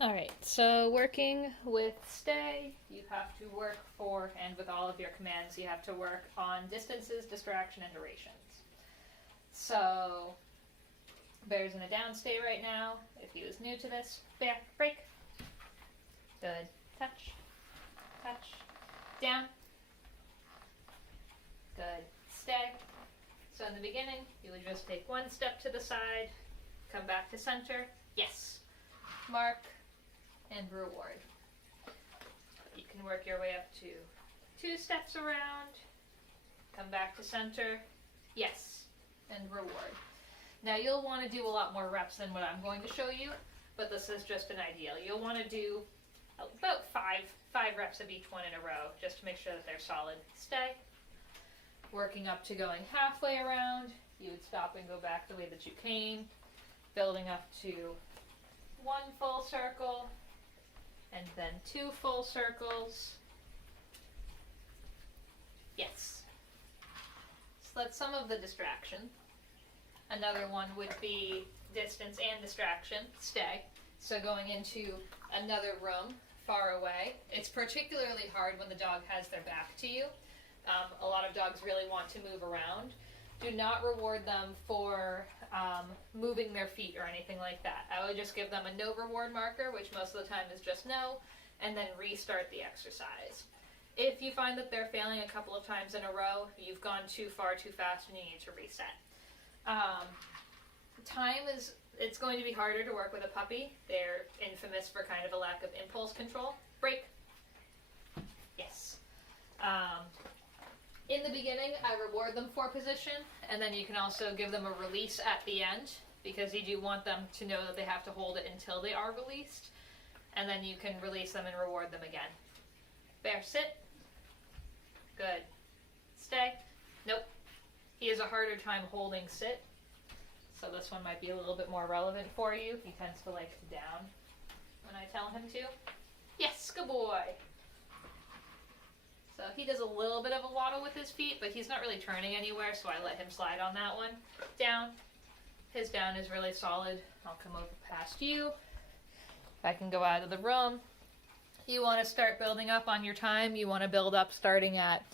All right, so working with stay, you have to work for, and with all of your commands, you have to work on distances, distraction, and durations. So, Bear's in a down stay right now. If he was new to this, Bear, break. Good. Touch. Touch. Down. Good. Stay. So in the beginning, you would just take one step to the side, come back to center. Yes. Mark. And reward. You can work your way up to 2 steps around, come back to center, yes, and reward. Now you'll want to do a lot more reps than what I'm going to show you, but this is just an ideal. You'll want to do about five reps of each one in a row, just to make sure that they're solid. Stay. Working up to going halfway around, you would stop and go back the way that you came, building up to 1 full circle, and then 2 full circles. Yes. So that's some of the distraction. Another one would be distance and distraction, stay. So going into another room far away. It's particularly hard when the dog has their back to you. A lot of dogs really want to move around. Do not reward them for moving their feet or anything like that. I would just give them a no reward marker, which most of the time is just no, and then restart the exercise. If you find that they're failing a couple of times in a row, you've gone too far too fast and you need to reset. It's going to be harder to work with a puppy. They're infamous for kind of a lack of impulse control. Break. Yes. In the beginning, I reward them for position, and then you can also give them a release at the end, because you do want them to know that they have to hold it until they are released, and then you can release them and reward them again. Bear, sit. Good. Stay. Nope. He has a harder time holding sit, so this one might be a little bit more relevant for you. He tends to like to down when I tell him to. Yes, good boy. So he does a little bit of a waddle with his feet, but he's not really turning anywhere, so I let him slide on that one. Down. His down is really solid. I'll come over past you. If I can go out of the room. You want to start building up on your time. You want to build up starting at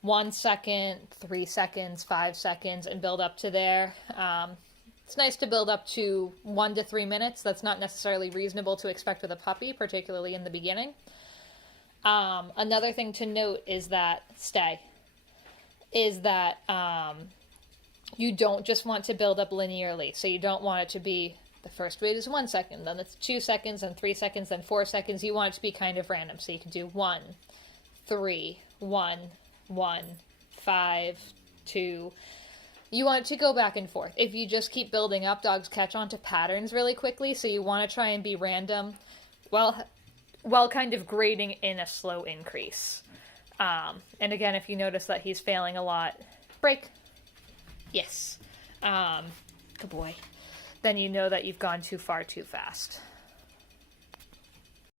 1 second, 3 seconds, 5 seconds, and build up to there. It's nice to build up to 1 to 3 minutes. That's not necessarily reasonable to expect with a puppy, particularly in the beginning. Another thing to note is that you don't just want to build up linearly. So you don't want it to be the first rate is 1 second, then it's 2 seconds, then 3 seconds, then 4 seconds. You want it to be kind of random. So you can do 1, 3, 1, 1, 5, 2. You want it to go back and forth. If you just keep building up, dogs catch on to patterns really quickly. So you want to try and be random while kind of grading in a slow increase. And again, if you notice that he's failing a lot, break. Yes. Good boy. Then you know that you've gone too far too fast.